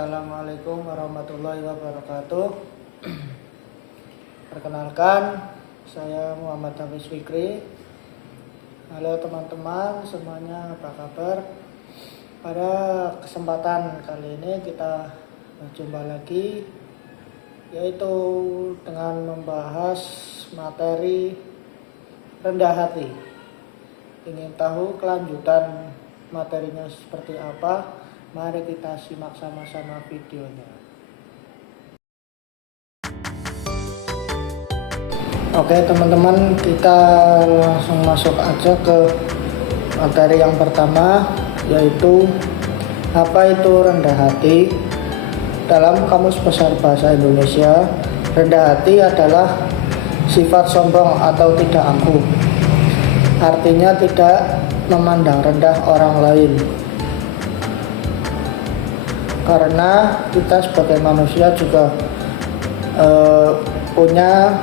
Assalamualaikum warahmatullahi wabarakatuh. Perkenalkan, saya Muhammad Hafiz Fikri. Halo teman-teman semuanya, apa kabar? Pada kesempatan kali ini kita berjumpa lagi, yaitu dengan membahas materi rendah hati. Ingin tahu kelanjutan materinya seperti apa? Mari kita simak sama-sama videonya. Oke teman-teman, kita langsung masuk aja ke materi yang pertama, yaitu apa itu rendah hati. Dalam Kamus Besar Bahasa Indonesia, rendah hati adalah sifat sombong atau tidak angkuh. Artinya tidak memandang rendah orang lain. Karena kita sebagai manusia juga punya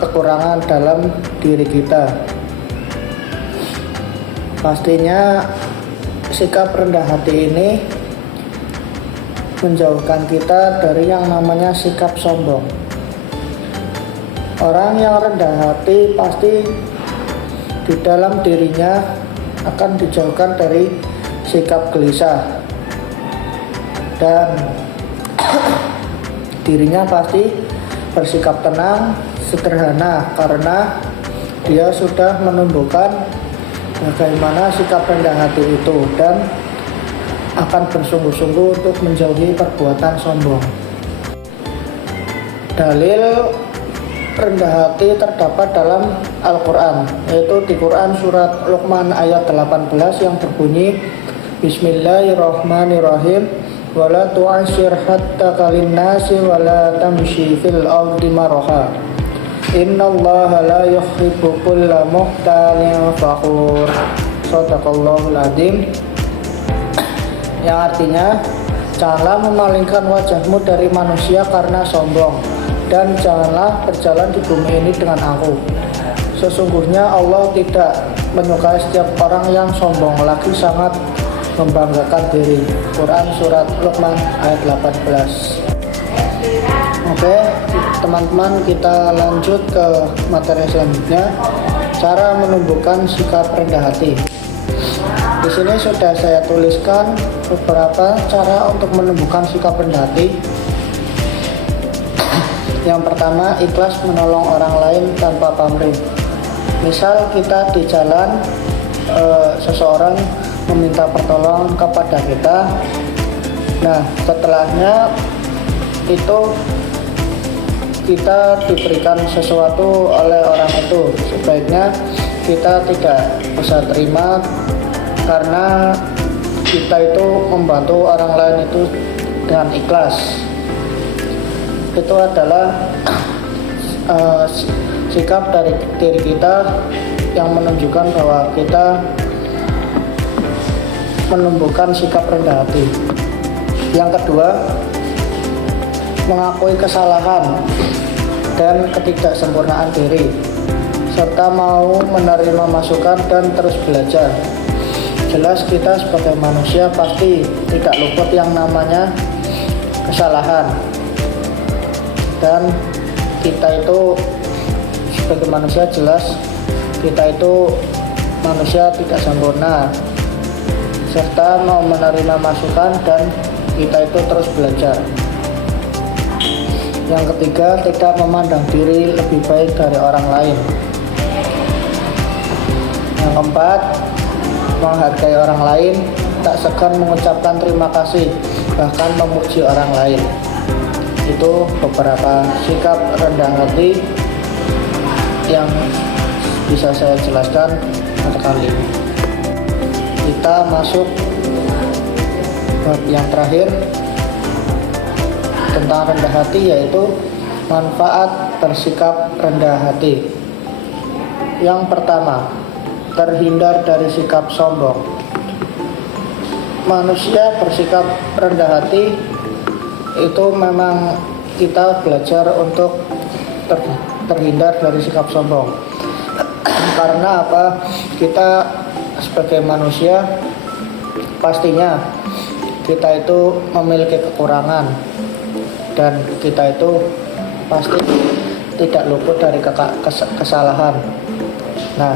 kekurangan dalam diri kita. Pastinya sikap rendah hati ini menjauhkan kita dari yang namanya sikap sombong. Orang yang rendah hati pasti di dalam dirinya akan dijauhkan dari sikap gelisah, dan dirinya pasti bersikap tenang, sederhana, karena dia sudah menumbuhkan bagaimana sikap rendah hati itu dan akan bersungguh-sungguh untuk menjauhi perbuatan sombong. Dalil rendah hati terdapat dalam Al-Quran, yaitu di Quran surat Luqman ayat 18 yang berbunyi, Bismillahirrahmanirrahim, wala tu'ashir hatta kalinnasi wala tamshi fil ardi maraha innallaha la yuhibbu kulla muhtalin fakhur. Shadaqallahul adzim. Yang artinya, janganlah memalingkan wajahmu dari manusia karena sombong, dan janganlah berjalan di bumi ini dengan angkuh. Sesungguhnya Allah tidak menyukai setiap orang yang sombong, lagi sangat membanggakan diri. Quran surat Luqman ayat 18. Oke, teman-teman, kita lanjut ke materi selanjutnya, cara menumbuhkan sikap rendah hati. Di sini sudah saya tuliskan beberapa cara untuk menumbuhkan sikap rendah hati. Yang pertama, ikhlas menolong orang lain tanpa pamrih. Misal kita di jalan, seseorang meminta pertolongan kepada kita. Nah, setelahnya itu kita diberikan sesuatu oleh orang itu, sebaiknya kita tidak bisa terima, karena kita itu membantu orang lain itu dengan ikhlas. Itu adalah sikap dari diri kita yang menunjukkan bahwa kita menumbuhkan sikap rendah hati. Yang kedua, mengakui kesalahan dan ketidaksempurnaan diri, serta mau menerima masukan dan terus belajar. Jelas kita sebagai manusia pasti tidak luput yang namanya kesalahan, dan kita itu sebagai manusia jelas kita itu manusia tidak sempurna, serta mau menerima masukan dan kita itu terus belajar. Yang ketiga, tidak memandang diri lebih baik dari orang lain. Yang keempat, menghargai orang lain, tak segan mengucapkan terima kasih, bahkan memuji orang lain. Itu beberapa sikap rendah hati yang bisa saya jelaskan kali ini. Kita masuk bab yang terakhir tentang rendah hati, yaitu manfaat bersikap rendah hati. Yang pertama, terhindar dari sikap sombong. Manusia bersikap rendah hati itu memang kita belajar untuk terhindar dari sikap sombong. Karena apa? Kita sebagai manusia pastinya kita itu memiliki kekurangan dan kita itu pasti tidak luput dari kesalahan. Nah,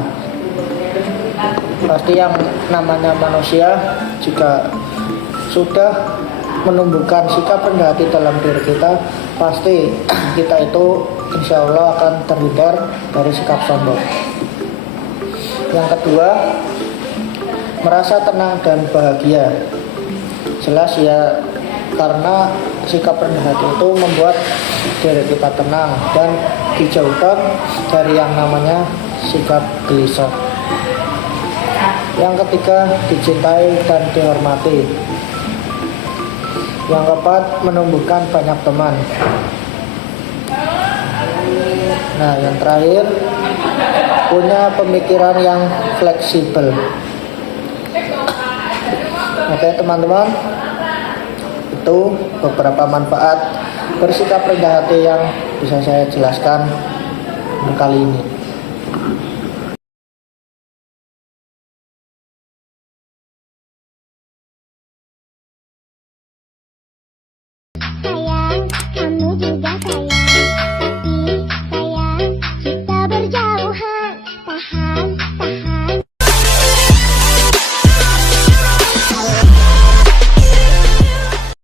pasti yang namanya manusia jika sudah menumbuhkan sikap rendah hati dalam diri kita, pasti kita itu insya Allah akan terhindar dari sikap sombong. Yang kedua, merasa tenang dan bahagia. Jelas ya, karena sikap rendah hati itu membuat diri kita tenang dan dijauhkan dari yang namanya sikap gelisah. Yang ketiga, dicintai dan dihormati. Yang keempat, menumbuhkan banyak teman. Nah, yang terakhir, punya pemikiran yang fleksibel. Oke teman-teman, itu beberapa manfaat bersikap rendah hati yang bisa saya jelaskan kali ini.